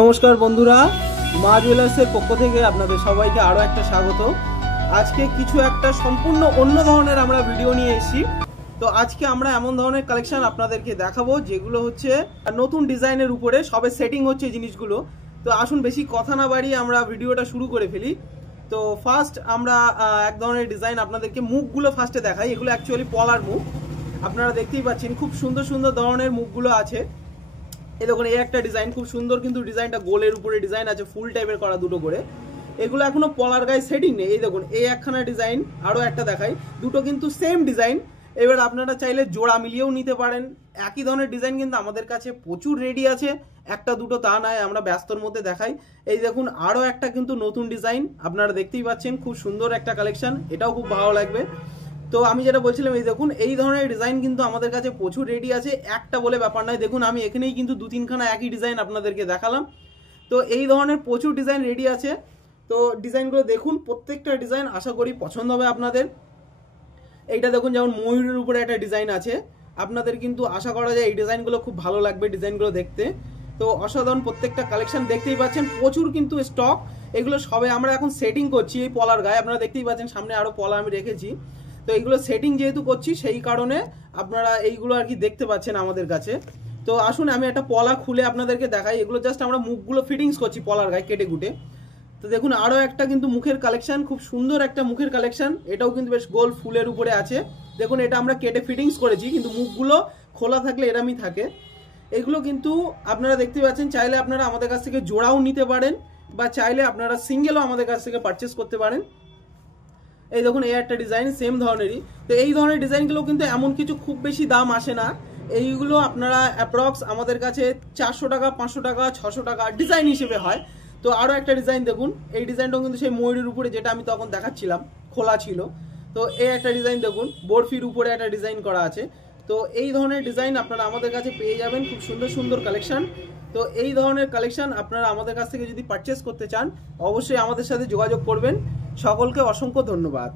নমস্কার বন্ধুরা, মা জুয়েলার্সের পক্ষ থেকে আপনাদের সবাইকে আরও একটা স্বাগত। আজকে কিছু একটা সম্পূর্ণ অন্য ধরনের আমরা ভিডিও নিয়ে এসেছি। তো আজকে আমরা এমন ধরনের কালেকশন আপনাদেরকে দেখাবো যেগুলো হচ্ছে নতুন ডিজাইনের উপরে, সবে সেটিং হচ্ছে জিনিসগুলো। তো আসুন বেশি কথা না বাড়িয়ে আমরা ভিডিওটা শুরু করে ফেলি। তো ফার্স্ট আমরা এক ধরনের ডিজাইন আপনাদেরকে মুখগুলো ফার্স্টে দেখাই। এগুলো অ্যাকচুয়ালি পলার মুখ, আপনারা দেখতেই পাচ্ছেন খুব সুন্দর সুন্দর ধরনের মুখগুলো আছে। এই দেখুন, এই একটা ডিজাইন খুব সুন্দর, কিন্তু ডিজাইনটা গোলের উপরে ডিজাইন আছে, ফুল টাইপের করা দুটো করে। এগুলো এখনো পলার গায়ে সেটিং নেই। এই দেখুন, এই একখানা ডিজাইন, আরও একটা দেখাই, দুটো কিন্তু সেম ডিজাইন। এবার আপনারা চাইলে জোড়া মিলিয়েও নিতে পারেন। একই ধরনের ডিজাইন কিন্তু আমাদের কাছে প্রচুর রেডি আছে, একটা দুটো তা নয়, আমরা ব্যস্তর মধ্যে দেখাই। এই দেখুন, আরও একটা কিন্তু নতুন ডিজাইন আপনারা দেখতেই পাচ্ছেন, খুব সুন্দর একটা কালেকশন, এটাও খুব ভালো লাগবে। তো আমি যেটা বলছিলাম, এই দেখুন এই ধরনের ডিজাইন কিন্তু আমাদের কাছে প্রচুর রেডি আছে, একটা বলে ব্যাপার নয়। দেখুন আমি এখানেই কিন্তু দু তিনখানা একই ডিজাইন আপনাদেরকে দেখালাম। তো এই ধরনের প্রচুর ডিজাইন রেডি আছে। তো ডিজাইনগুলো দেখুন, প্রত্যেকটা ডিজাইন আশা করি পছন্দ হবে আপনাদের। এইটা দেখুন, যেমন ময়ূরের উপরে একটা ডিজাইন আছে, আপনাদের কিন্তু আশা করা যায় এই ডিজাইনগুলো খুব ভালো লাগবে ডিজাইনগুলো দেখতে। তো অসাধারণ প্রত্যেকটা কালেকশন দেখতেই পাচ্ছেন, প্রচুর কিন্তু স্টক। এগুলো সবে আমরা এখন সেটিং করছি এই পলার গায়ে, আপনারা দেখতেই পাচ্ছেন সামনে আরও পলা আমি রেখেছি। তো এইগুলো সেটিং যেহেতু করছি সেই কারণে আপনারা এইগুলো আর কি দেখতে পাচ্ছেন আমাদের কাছে। তো আসুন আমি একটা পলা খুলে আপনাদেরকে দেখাই। এগুলো জাস্ট আমরা মুখগুলো ফিটিংস করছি পলার গায়ে কেটে কুটে। তো দেখুন আরও একটা কিন্তু মুখের কালেকশন, খুব সুন্দর একটা মুখের কালেকশন, এটাও কিন্তু বেশ গোল ফুলের উপরে আছে। দেখুন এটা আমরা কেটে ফিটিংস করেছি, কিন্তু মুখগুলো খোলা থাকলে এরমই থাকে। এগুলো কিন্তু আপনারা দেখতে পাচ্ছেন, চাইলে আপনারা আমাদের কাছ থেকে জোড়াও নিতে পারেন, বা চাইলে আপনারা সিঙ্গেলও আমাদের কাছ থেকে পারচেস করতে পারেন। এই দেখুন এই একটা ডিজাইন সেম ধরনেরই। তো এই ধরনের ডিজাইনগুলো কিন্তু এমন কিছু খুব বেশি দাম আসে না, এইগুলো আপনারা অ্যাপ্রক্স আমাদের কাছে 400 টাকা, 500 টাকা, 600 টাকা ডিজাইন হিসেবে হয়। তো আরও একটা ডিজাইন দেখুন, এই ডিজাইনটাও কিন্তু সেই ময়ূরের উপরে যেটা আমি তখন দেখাচ্ছিলাম, খোলা ছিল। তো এই একটা ডিজাইন দেখুন, বরফির উপরে একটা ডিজাইন করা আছে। তো এই ধরনের ডিজাইন আপনারা আমাদের কাছে পেয়ে যাবেন, খুব সুন্দর সুন্দর কালেকশন। তো এই ধরনের কালেকশন আপনারা আমাদের কাছ থেকে যদি পারচেস করতে চান, অবশ্যই আমাদের সাথে যোগাযোগ করবেন। সকলকে অসংখ্য ধন্যবাদ।